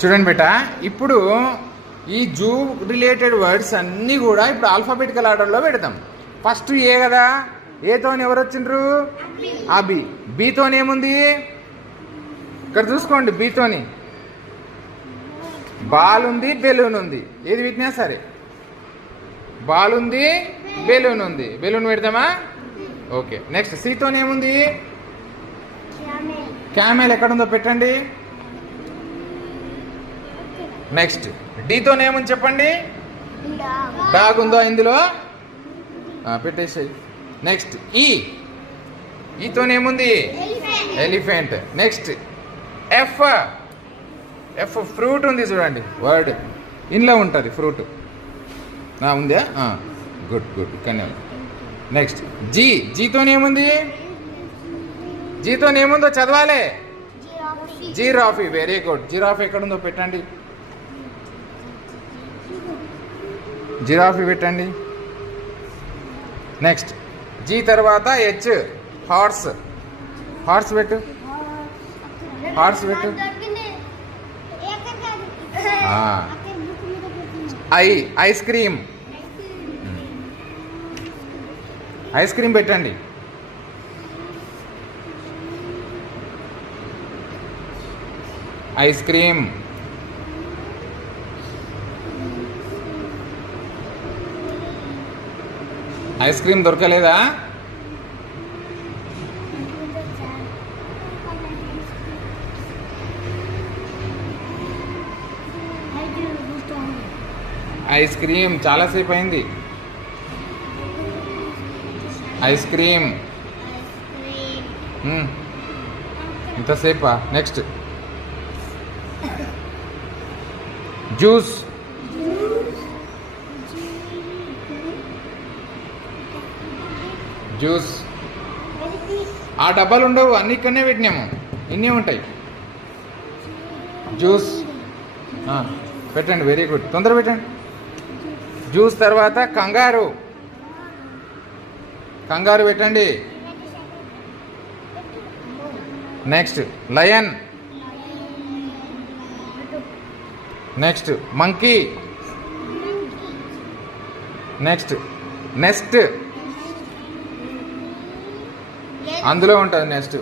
చూడండి బేట, ఇప్పుడు ఈ జూ రిలేటెడ్ వర్డ్స్ అన్నీ కూడా ఇప్పుడు ఆల్ఫాబెటికల్ ఆర్డర్లో పెడతాం. ఫస్ట్ ఏ కదా, ఏతోని ఎవరు వచ్చిండ్రు? అబి. బీతోని ఏముంది? ఇక్కడ చూసుకోండి, బీతోని బాల్ ఉంది, బెలూన్ ఉంది. ఏది విజ్ఞా సరే, బాల్ ఉంది, బెలూన్ ఉంది. బెలూన్ పెడతామా? ఓకే. నెక్స్ట్ సీతోని ఏముంది? క్యామెల్. ఎక్కడుందో పెట్టండి. నెక్స్ట్ డీతోని ఏముంది చెప్పండి? డాగ్ ఉందో ఇందులో? పెట్టేసాయి. నెక్స్ట్ ఈతోనేముంది? Elephant. Next F. F fruit ఉంది చూడండి, వర్డ్ ఇంట్లో ఉంటుంది ఫ్రూట్. ఉందా? గుడ్ గుడ్, ఇక్కడనే ఉంది. నెక్స్ట్ జీతోనేముంది? జీతోనేముందో చదవాలి. జిరాఫీ. Very good. జిరాఫీ ఎక్కడుందో పెట్టండి. జిరాఫీ పెట్టండి. నెక్స్ట్ జీ తర్వాత హెచ్, హార్స్. హార్స్ పెట్టు. హార్స్ పెట్టు. Ice cream. ఐస్ క్రీమ్ పెట్టండి. Ice cream. ఐస్ క్రీమ్ దొరకలేదా? ఐస్ క్రీమ్ చాలాసేపు అయింది. ఐస్ క్రీమ్ ఇంతసేపా? Next juice. జ్యూస్. ఆ డబ్బాలు ఉండవు, అన్ని ఇక్కడనే పెట్టినాము. ఇన్నే ఉంటాయి. జ్యూస్ పెట్టండి. వెరీ గుడ్, తొందర పెట్టండి. జ్యూస్ తర్వాత కంగారు. కంగారు పెట్టండి. Next lion. Next monkey. Next nest. అందులో ఉంటుంది నెక్స్ట్.